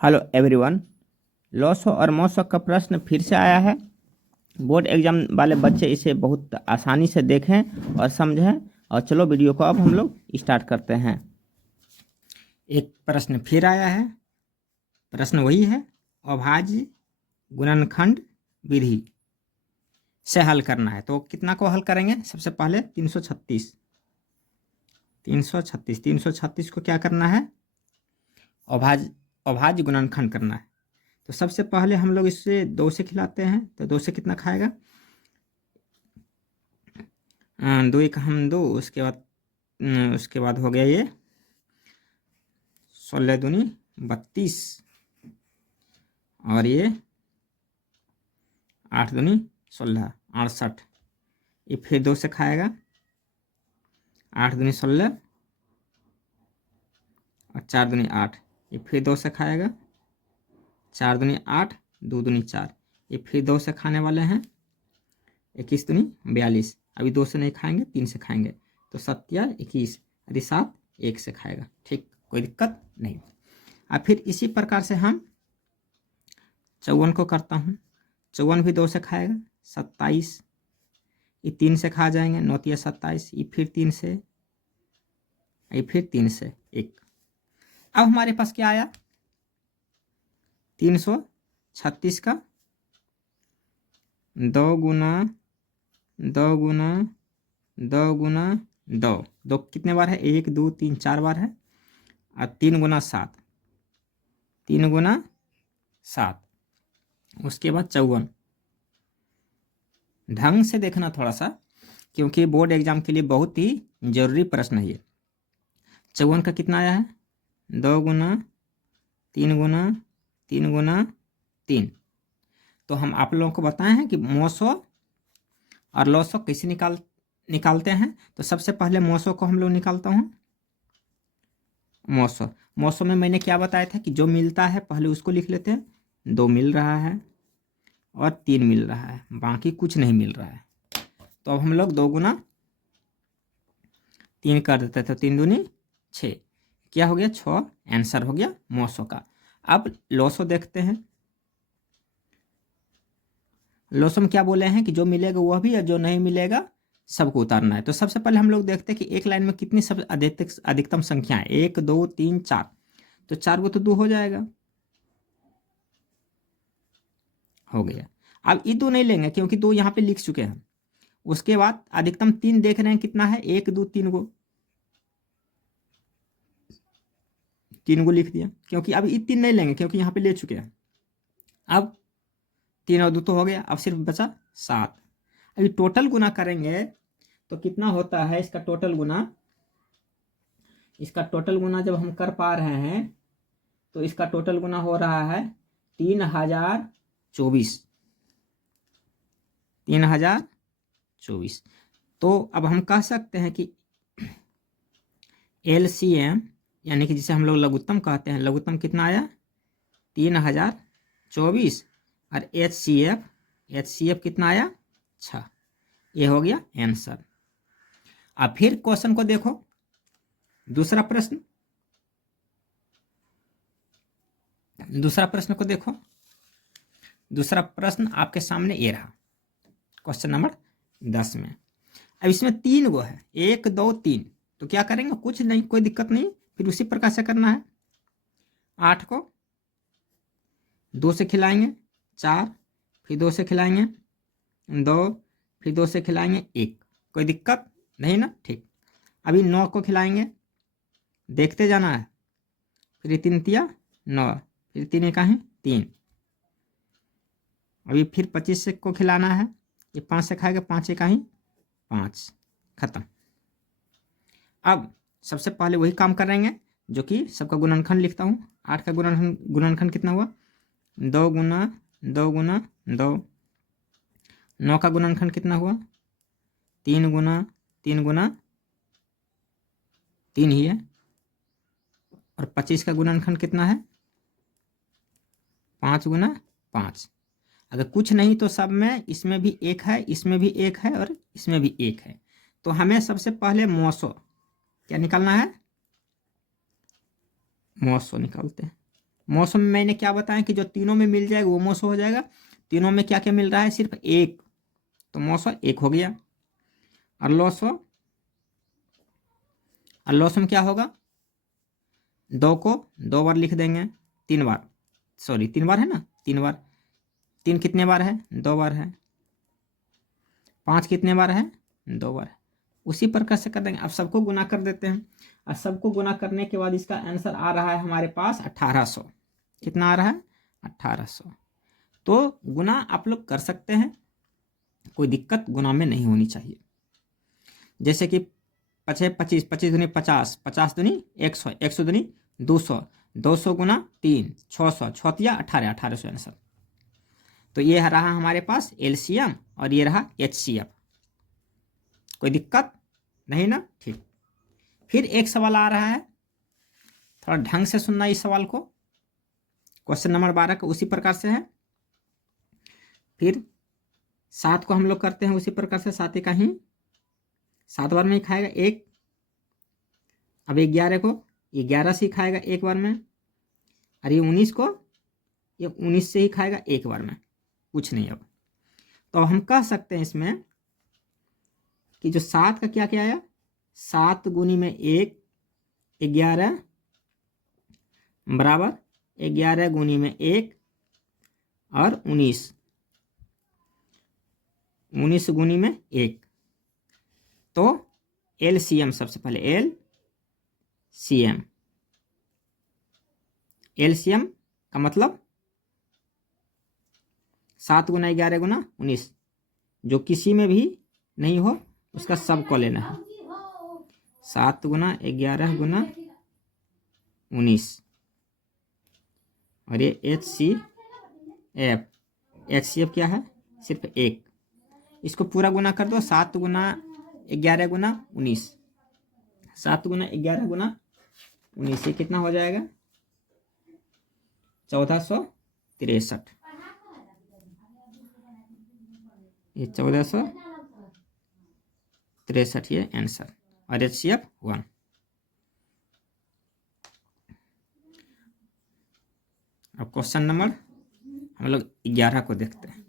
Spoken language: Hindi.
Hello everyone. लॉसो और मौसो का प्रश्न फिर से आया है। बोर्ड एग्जाम वाले बच्चे इसे बहुत आसानी से देखें और समझें। और चलो वीडियो को अब हम लोग स्टार्ट करते हैं। एक प्रश्न फिर आया है। प्रश्न वही है, अभाज्य गुणनखंड विधि से हल करना है। तो कितना को हल करेंगे? सबसे पहले 336 को क्या करना है? अभाज्य गुणनखंड करना है। तो सबसे पहले हम लोग इससे 2 से खिलाते हैं। तो 2 से कितना खाएगा? 2 एक हम 2, उसके बाद हो गया ये 16 दूनी 32 और ये 8 दूनी 16 68। ये फिर 2 से खाएगा, 8 दूनी 16 और 4 दूनी 8। ये फिर 2 से खाएगा, 4 दूनी 8, 2 दूनी 4। ये फिर 2 से खाने वाले हैं, 21 दूनी 42। अभी 2 से नहीं खाएंगे, 3 से खाएंगे। तो 7 या 21, यदि 7 1 से खाएगा। ठीक, कोई दिक्कत नहीं। अब फिर इसी प्रकार से हम 54 को करता हूँ। 54 भी 2 से खाएगा, 27। ये 3 से खा जाएंगे, 9 या 27। ये फिर 3 से, ये फिर 3 से 1। अब हमारे पास क्या आया? 336 का 2 गुना 2 गुना 2 गुना 2। 2 कितने बार है? 1 2 3 4 बार है। और 3 गुना 7, 3 गुना 7। उसके बाद 54। ढंग से देखना थोड़ा सा, क्योंकि बोर्ड एग्जाम के लिए बहुत ही जरूरी प्रश्न है ये। 54 का कितना आया है? 2 गुना 3 गुना 3 गुना 3। तो हम आप लोगों को बताए हैं कि मौसो और लॉसो कैसे निकालते हैं। तो सबसे पहले मौसो को हम लोग निकालता हूँ। मौसो में मैंने क्या बताया था कि जो मिलता है पहले उसको लिख लेते हैं। 2 मिल रहा है और 3 मिल रहा है, बाकी कुछ नहीं मिल रहा है। तो अब हम लोग 2 गुना 3 कर देते हैं। तो 3 दूनी 6, क्या हो गया? 6 आंसर हो गया मौसो का। अब लॉसो देखते हैं। लॉसो में क्या बोले हैं कि जो मिलेगा वह भी और जो नहीं मिलेगा सबको उतारना है। तो सबसे पहले हम लोग देखते हैं कि एक लाइन में कितनी सब अधिकतम संख्या है। 1 2 3 4। तो 4 को तो 2 हो जाएगा, हो गया। अब ये 2 नहीं लेंगे क्योंकि 2 यहाँ पे लिख चुके हैं। उसके बाद अधिकतम 3 देख रहे हैं कितना है? 1 2 3 गो, 3 गो लिख दिया। क्योंकि अब ये 3 नहीं लेंगे क्योंकि यहाँ पे ले चुके हैं। अब 3 और 2 तो हो गया, अब सिर्फ बचा 7। अभी टोटल गुना करेंगे तो कितना होता है इसका टोटल गुना? इसका टोटल गुना जब हम कर पा रहे हैं तो इसका टोटल गुना हो रहा है 3024। 3024। तो अब हम कह सकते हैं कि LCM यानी कि जिसे हम लोग लघुत्तम कहते हैं, लघुत्तम कितना आया? 3024। और HCF कितना आया? 6। ये हो गया आंसर। अब फिर क्वेश्चन को देखो, दूसरा प्रश्न को देखो। दूसरा प्रश्न आपके सामने ये रहा, क्वेश्चन नंबर 10 में। अब इसमें 3 गो है, 1 2 3। तो क्या करेंगे? कुछ नहीं, कोई दिक्कत नहीं, फिर उसी प्रकार से करना है। 8 को 2 से खिलाएंगे, 4, फिर 2 से खिलाएंगे 2, फिर 2 से खिलाएंगे 1। कोई दिक्कत नहीं ना? ठीक। अभी 9 को खिलाएंगे, देखते जाना है। फिर 3 तिया 9, फिर 3 एकाही 3। अभी फिर 25 को खिलाना है। ये 5 से खाएगा, 5 एकाही 5, खत्म। अब सबसे पहले वही काम करेंगे जो कि सबका गुणनखंड लिखता हूँ। 8 का गुणनखंड कितना हुआ? 2 गुना 2 गुना 2। 9 का गुणनखंड कितना हुआ? 3 गुना 3 गुना 3 ही है। और 25 का गुणनखंड कितना है? 5 गुना 5। अगर कुछ नहीं तो सब में इसमें भी 1 है, इसमें भी 1 है और इसमें भी 1 है। तो हमें सबसे पहले मौसो क्या निकालना है? मौसो निकालते हैं। मौसम में मैंने क्या बताया कि जो तीनों में मिल जाएगा वो मौसम हो जाएगा। तीनों में क्या क्या मिल रहा है, सिर्फ एक, तो मौसम एक हो गया। और लॉस में क्या होगा, 2 को 2 बार लिख देंगे, 3 बार, सॉरी 3 बार है ना, 3 बार, 3 कितने बार है, 2 बार है। 5 कितने बार है, 2 बार है। उसी प्रकार से कर देंगे। अब सबको गुना कर देते हैं, और सबको गुना करने के बाद इसका आंसर आ रहा है हमारे पास 1800। कितना आ रहा है, 1800। तो गुना आप लोग कर सकते हैं, कोई दिक्कत गुना में नहीं होनी चाहिए। जैसे कि 5 25, 25 दूनी 50, 50 दूनी 100, 100 दूनी 200, 200 गुना 3, 600, 6 18, 1800 आंसर। तो ये रहा हमारे पास एलसीएम और ये रहा एचसीएफ। कोई दिक्कत नहीं ना, ठीक। फिर एक सवाल आ रहा है, थोड़ा ढंग से सुनना इस सवाल को। क्वेश्चन नंबर 12 का उसी प्रकार से है। फिर 7 को हम लोग करते हैं उसी प्रकार से, 7 का ही 7 बार में ही खाएगा एक। अब 11 को 11 से ही खाएगा एक बार में। और ये 19 को ये 19 से ही खाएगा एक बार में, कुछ नहीं। अब तो हम कह सकते हैं इसमें कि जो 7 का क्या क्या आया, 7 गुनी में 1, 11 बराबर 11 गुनी में 1 और 19, 19 गुनी में 1। तो एलसीएम, सबसे पहले एलसीएम का मतलब 7 गुना 11 गुना 19, जो किसी में भी नहीं हो उसका सब को लेना है। 7 गुना 11 गुना 19, और ये एचसीएफ क्या है, सिर्फ एक। इसको पूरा गुना कर दो, 7 गुना 11 गुना 19, 7 गुना 11 गुना 19, ये कितना हो जाएगा, 1463। ये 1463 ये आंसर, और एचसीएफ 1। अब क्वेश्चन नंबर हम लोग 11 को देखते हैं।